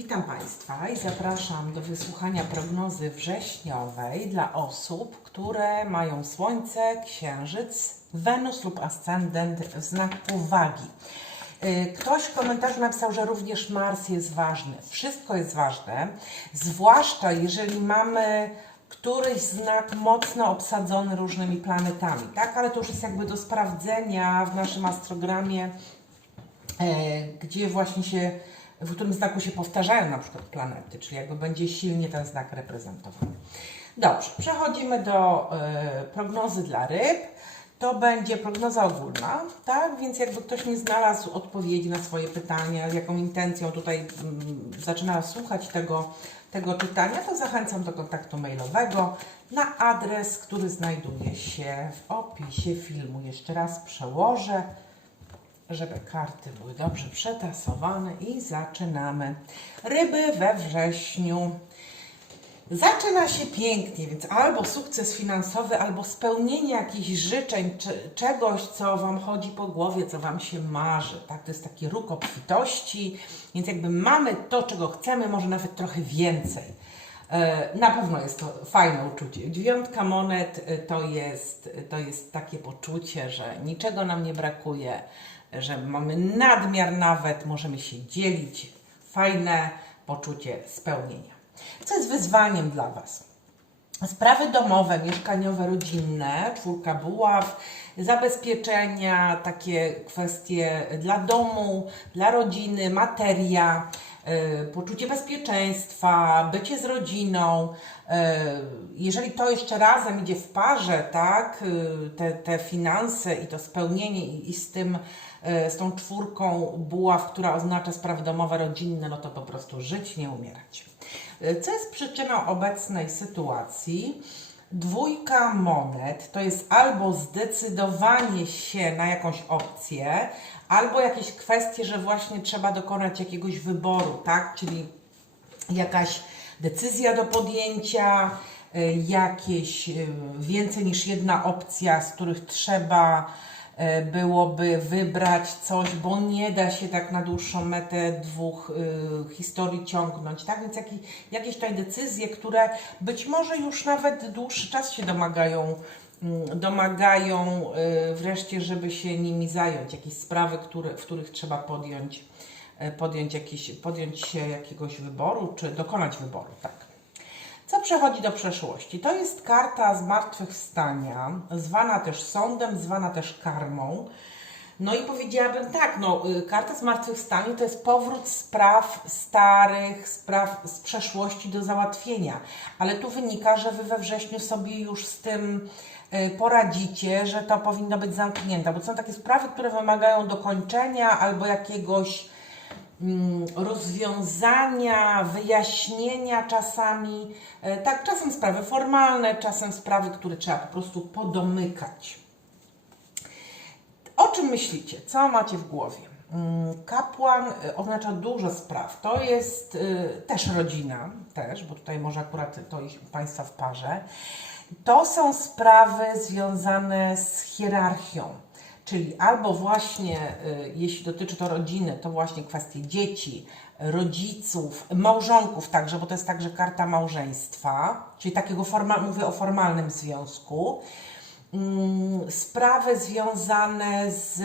Witam Państwa i zapraszam do wysłuchania prognozy wrześniowej dla osób, które mają Słońce, Księżyc, Wenus lub Ascendent w znaku wagi. Y, Ktoś w komentarzu napisał, że również Mars jest ważny. Wszystko jest ważne, zwłaszcza jeżeli mamy któryś znak mocno obsadzony różnymi planetami, tak? Ale to już jest jakby do sprawdzenia w naszym astrogramie e, gdzie właśnie się, w którym znaku się powtarzają na przykład planety, czyli jakby będzie silnie ten znak reprezentowany. Dobrze, przechodzimy do e, prognozy dla ryb. To będzie prognoza ogólna, tak? Więc jakby ktoś nie znalazł odpowiedzi na swoje pytania, z jaką intencją tutaj mm, zaczyna słuchać tego, tego czytania, to zachęcam do kontaktu mailowego na adres, który znajduje się w opisie filmu. Jeszcze raz przełożę żeby karty były dobrze przetasowane i zaczynamy. Ryby we wrześniu. Zaczyna się pięknie, więc albo sukces finansowy, albo spełnienie jakichś życzeń, czy, czegoś, co Wam chodzi po głowie, co Wam się marzy. Tak? To jest taki róg obfitości, więc jakby mamy to, czego chcemy, może nawet trochę więcej. E, Na pewno jest to fajne uczucie. Dziewiątka monet e, to jest, to jest takie poczucie, że niczego nam nie brakuje, że mamy nadmiar nawet, możemy się dzielić. Fajne poczucie spełnienia. Co jest wyzwaniem dla Was? Sprawy domowe, mieszkaniowe, rodzinne, czwórka buław, zabezpieczenia, takie kwestie dla domu, dla rodziny, materia, poczucie bezpieczeństwa, bycie z rodziną. y, Jeżeli to jeszcze razem idzie w parze, tak, y, te, te finanse i to spełnienie i, z tym, z tą czwórką buław, która oznacza sprawy domowe, rodzinne, no to po prostu żyć, nie umierać. Co jest przyczyną obecnej sytuacji? Dwójka monet to jest albo zdecydowanie się na jakąś opcję, albo jakieś kwestie, że właśnie trzeba dokonać jakiegoś wyboru, tak? Czyli jakaś decyzja do podjęcia, y, jakieś y, więcej niż jedna opcja, z których trzeba y, byłoby wybrać coś, bo nie da się tak na dłuższą metę dwóch y, historii ciągnąć, tak? Więc jaki, jakieś tutaj decyzje, które być może już nawet dłuższy czas się domagają domagają y, wreszcie, żeby się nimi zająć, jakieś sprawy, które, w których trzeba podjąć, y, podjąć, jakiś, podjąć się jakiegoś wyboru, czy dokonać wyboru, tak. Co przechodzi do przeszłości? To jest karta zmartwychwstania, zwana też sądem, zwana też karmą. No i powiedziałabym tak, no, y, karta zmartwychwstania to jest powrót spraw starych, spraw z przeszłości do załatwienia. Ale tu wynika, że Wy we wrześniu sobie już z tym y, poradzicie, że to powinno być zamknięte, bo są takie sprawy, które wymagają dokończenia albo jakiegoś mm, rozwiązania, wyjaśnienia czasami. E, Tak, czasem sprawy formalne, czasem sprawy, które trzeba po prostu podomykać. O czym myślicie? Co macie w głowie? Mm, Kapłan y, oznacza dużo spraw. To jest y, też rodzina, też, bo tutaj może akurat to ich Państwa w parze. To są sprawy związane z hierarchią, czyli albo właśnie, y, jeśli dotyczy to rodziny, to właśnie kwestie dzieci, rodziców, małżonków także, bo to jest także karta małżeństwa, czyli takiego forma, mówię o formalnym związku sprawy związane z,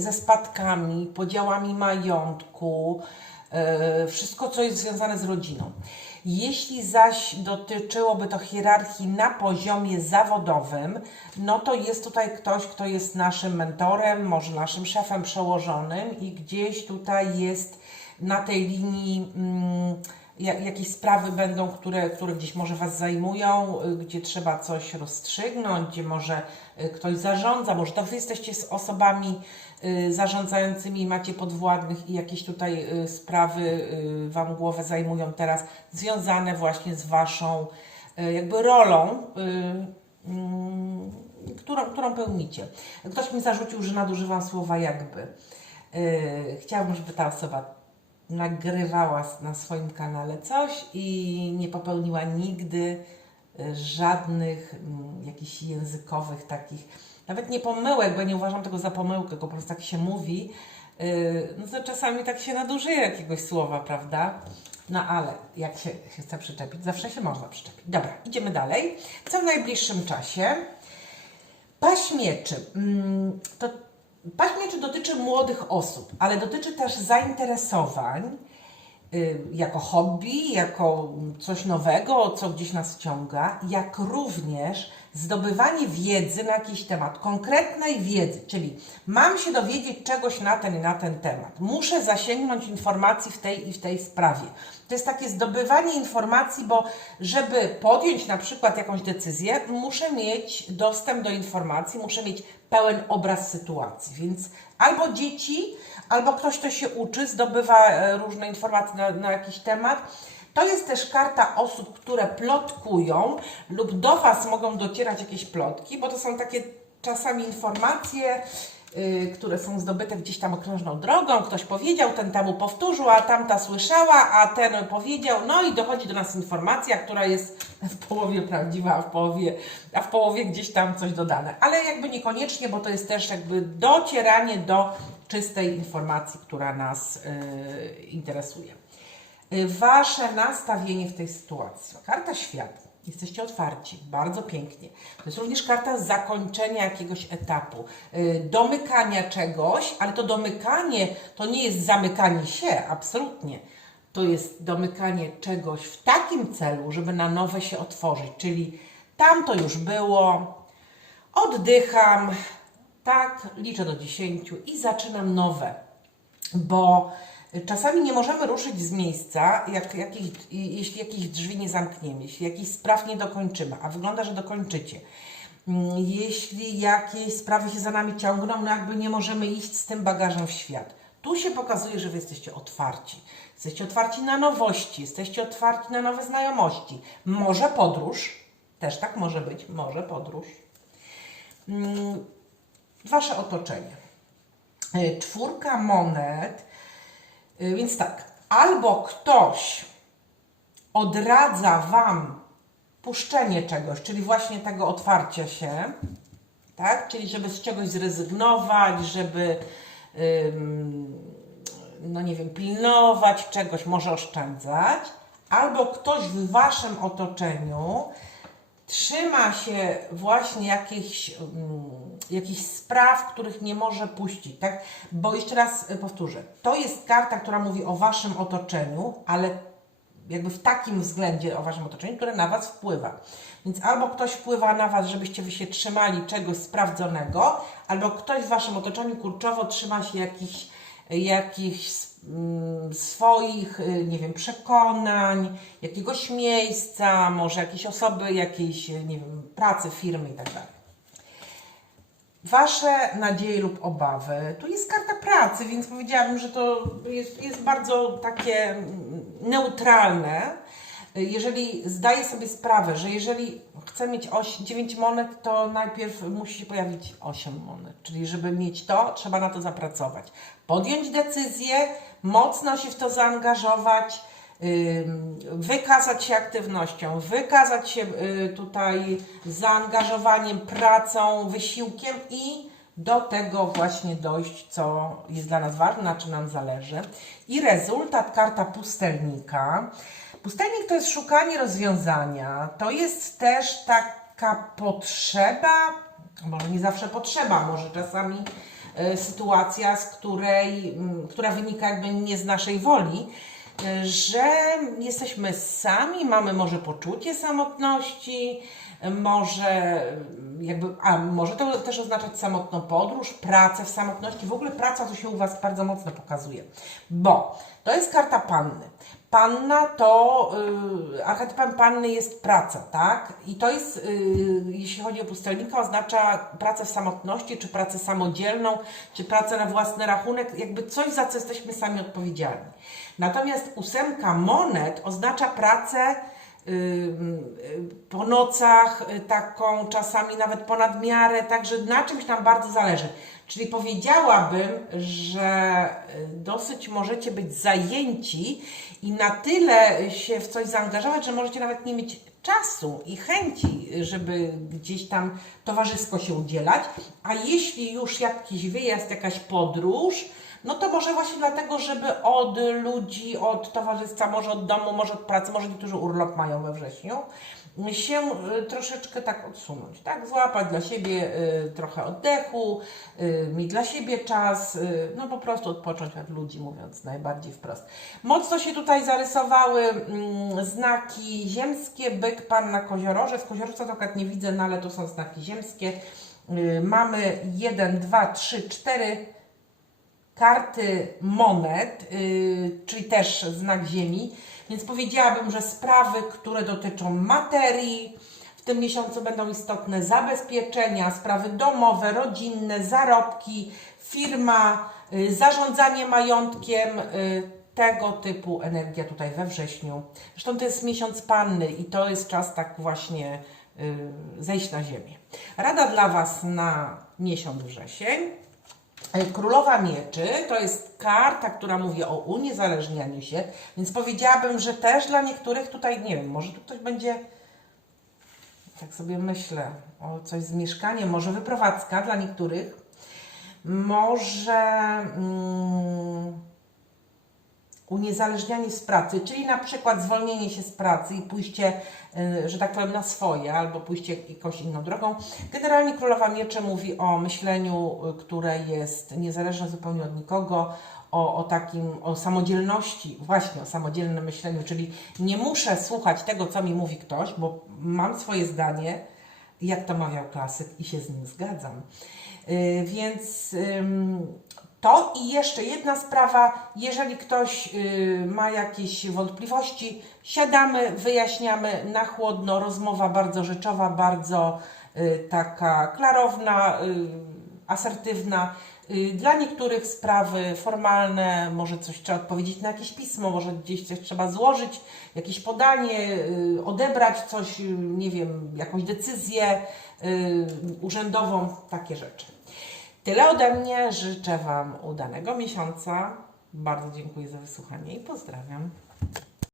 ze spadkami, podziałami majątku, e, wszystko, co jest związane z rodziną. Jeśli zaś dotyczyłoby to hierarchii na poziomie zawodowym, no to jest tutaj ktoś, kto jest naszym mentorem, może naszym szefem przełożonym i gdzieś tutaj jest na tej linii. Mm, jakieś sprawy będą, które, które gdzieś może Was zajmują, y, gdzie trzeba coś rozstrzygnąć, gdzie może y, ktoś zarządza, może to Wy jesteście z osobami y, zarządzającymi macie podwładnych i jakieś tutaj sprawy Wam głowę zajmują teraz, związane właśnie z Waszą jakby rolą, mm, którą, którą pełnicie. Ktoś mi zarzucił, że nadużywam słowa jakby. Chciałabym, żeby ta osoba nagrywała na swoim kanale coś i nie popełniła nigdy y, żadnych mm, jakichś językowych takich, nawet nie pomyłek, bo nie uważam tego za pomyłkę, tylko po prostu tak się mówi, y, no to czasami tak się nadużyje jakiegoś słowa, prawda? No ale jak się, chce przyczepić, zawsze się można przyczepić. Dobra, idziemy dalej. Co w najbliższym czasie? Paść mieczy. Mm, To paść mieczy dotyczy młodych osób, ale dotyczy też zainteresowań y, jako hobby, jako coś nowego, co gdzieś nas wciąga, jak również zdobywanie wiedzy na jakiś temat, konkretnej wiedzy, czyli mam się dowiedzieć czegoś na ten i na ten temat, muszę zasięgnąć informacji w tej i w tej sprawie. To jest takie zdobywanie informacji, bo żeby podjąć na przykład jakąś decyzję, muszę mieć dostęp do informacji, muszę mieć pełen obraz sytuacji, więc albo dzieci, albo ktoś, kto się uczy, zdobywa e, różne informacje na, na jakiś temat. To jest też karta osób, które plotkują lub do Was mogą docierać jakieś plotki, bo to są takie czasami informacje, y, które są zdobyte gdzieś tam okrężną drogą. Ktoś powiedział, ten temu powtórzył, a tamta słyszała, a ten powiedział. No i dochodzi do nas informacja, która jest w połowie prawdziwa, a w połowie, a w połowie gdzieś tam coś dodane. Ale jakby niekoniecznie, bo to jest też jakby docieranie do czystej informacji, która nas y, interesuje. Y, Wasze nastawienie w tej sytuacji. Karta światła. Jesteście otwarci, bardzo pięknie. To jest również karta zakończenia jakiegoś etapu, y, domykania czegoś, ale to domykanie to nie jest zamykanie się, absolutnie. To jest domykanie czegoś w takim celu, żeby na nowe się otworzyć, czyli tam to już było, oddycham, tak, liczę do 10 i zaczynam nowe bo czasami nie możemy ruszyć z miejsca, jak, jakich, jeśli jakichś drzwi nie zamkniemy, jeśli jakichś spraw nie dokończymy, a wygląda, że dokończycie. Mm, Jeśli jakieś sprawy się za nami ciągną, no jakby nie możemy iść z tym bagażem w świat. Tu się pokazuje, że Wy jesteście otwarci. Jesteście otwarci na nowości, jesteście otwarci na nowe znajomości. Może podróż, też tak może być, może podróż. Mm, Wasze otoczenie. Y, czwórka monet. Y, Więc tak, albo ktoś odradza Wam puszczenie czegoś, czyli właśnie tego otwarcia się, tak? Czyli żeby z czegoś zrezygnować, żeby ym, no nie wiem, pilnować czegoś, może oszczędzać, albo ktoś w Waszym otoczeniu trzyma się właśnie jakichś, mm, jakichś spraw, których nie może puścić, tak? Bo jeszcze raz y, powtórzę, to jest karta, która mówi o waszym otoczeniu, ale jakby w takim względzie o waszym otoczeniu, które na was wpływa. Więc albo ktoś wpływa na was, żebyście wy się trzymali czegoś sprawdzonego, albo ktoś w waszym otoczeniu kurczowo trzyma się jakichś jakichś mm, swoich, y, nie wiem, przekonań, jakiegoś miejsca, może jakiejś osoby, jakiejś, y, nie wiem, pracy, firmy i tak. Wasze nadzieje lub obawy. Tu jest karta pracy, więc powiedziałabym, że to jest, jest bardzo takie neutralne. Jeżeli zdaję sobie sprawę, że jeżeli chcę mieć 8, 9 monet, to najpierw musi się pojawić 8 monet. Czyli żeby mieć to, trzeba na to zapracować. Podjąć decyzję, mocno się w to zaangażować, wykazać się aktywnością, wykazać się y, tutaj zaangażowaniem, pracą, wysiłkiem i do tego właśnie dojść, co jest dla nas ważne, na czym nam zależy. I rezultat, karta pustelnika. Pustelnik to jest szukanie rozwiązania, to jest też taka potrzeba, może nie zawsze potrzeba, może czasami y, sytuacja, z której, mm, która wynika jakby nie z naszej woli, że jesteśmy sami, mamy może poczucie samotności, może jakby, a może to też oznaczać samotną podróż, pracę w samotności, w ogóle praca to się u Was bardzo mocno pokazuje, bo to jest karta panny. Panna to, y, archetypem panny jest praca, tak? I to jest, y, jeśli chodzi o pustelnika, oznacza pracę w samotności, czy pracę samodzielną, czy pracę na własny rachunek, jakby coś, za co jesteśmy sami odpowiedzialni. Natomiast ósemka monet oznacza pracę y, y, po nocach, y, taką czasami nawet ponad miarę, także na czymś tam bardzo zależy. Czyli powiedziałabym, że dosyć możecie być zajęci i na tyle się w coś zaangażować, że możecie nawet nie mieć czasu i chęci, żeby gdzieś tam towarzysko się udzielać. A jeśli już jakiś wyjazd, jakaś podróż, No to może właśnie dlatego, żeby od ludzi, od towarzystwa, może od domu, może od pracy, może niektórzy urlop mają we wrześniu, się y, troszeczkę tak odsunąć, tak? Złapać dla siebie y, trochę oddechu, y, mieć dla siebie czas, no po prostu odpocząć od ludzi, mówiąc najbardziej wprost. Mocno się tutaj zarysowały mm, znaki ziemskie, byk, panna, koziorożec. Koziorożca to nie widzę, no ale to są znaki ziemskie. Mamy 1, 2, 3, 4 karty monet, yy, czyli też znak ziemi, więc powiedziałabym, że sprawy, które dotyczą materii, w tym miesiącu będą istotne zabezpieczenia, sprawy domowe, rodzinne, zarobki, firma, yy, zarządzanie majątkiem, yy, tego typu energia tutaj we wrześniu. Zresztą to jest miesiąc panny i to jest czas tak właśnie zejść na ziemię. Rada dla Was na miesiąc wrzesień. Królowa Mieczy to jest karta, która mówi o uniezależnianiu się, więc powiedziałabym, że też dla niektórych tutaj, nie wiem, może tu ktoś będzie, tak sobie myślę, o coś z mieszkaniem, może wyprowadzka dla niektórych, może mm, uniezależnianie z pracy, czyli na przykład zwolnienie się z pracy i pójście, y, że tak powiem, na swoje, albo pójście jakąś inną drogą. Generalnie Królowa Miecze mówi o myśleniu, y, które jest niezależne zupełnie od nikogo, o, o takim, o samodzielności, właśnie o samodzielnym myśleniu, czyli nie muszę słuchać tego, co mi mówi ktoś, bo mam swoje zdanie, jak to mawiał klasyk i się z nim zgadzam. Yy, więc to i jeszcze jedna sprawa, jeżeli ktoś yy, ma jakieś wątpliwości, siadamy, wyjaśniamy na chłodno, rozmowa bardzo rzeczowa, bardzo yy, taka klarowna, yy, asertywna. Dla niektórych sprawy formalne, może coś trzeba odpowiedzieć na jakieś pismo, może gdzieś coś trzeba złożyć, jakieś podanie, odebrać coś, nie wiem, jakąś decyzję urzędową, takie rzeczy. Tyle ode mnie. Życzę Wam udanego miesiąca. Bardzo dziękuję za wysłuchanie i pozdrawiam.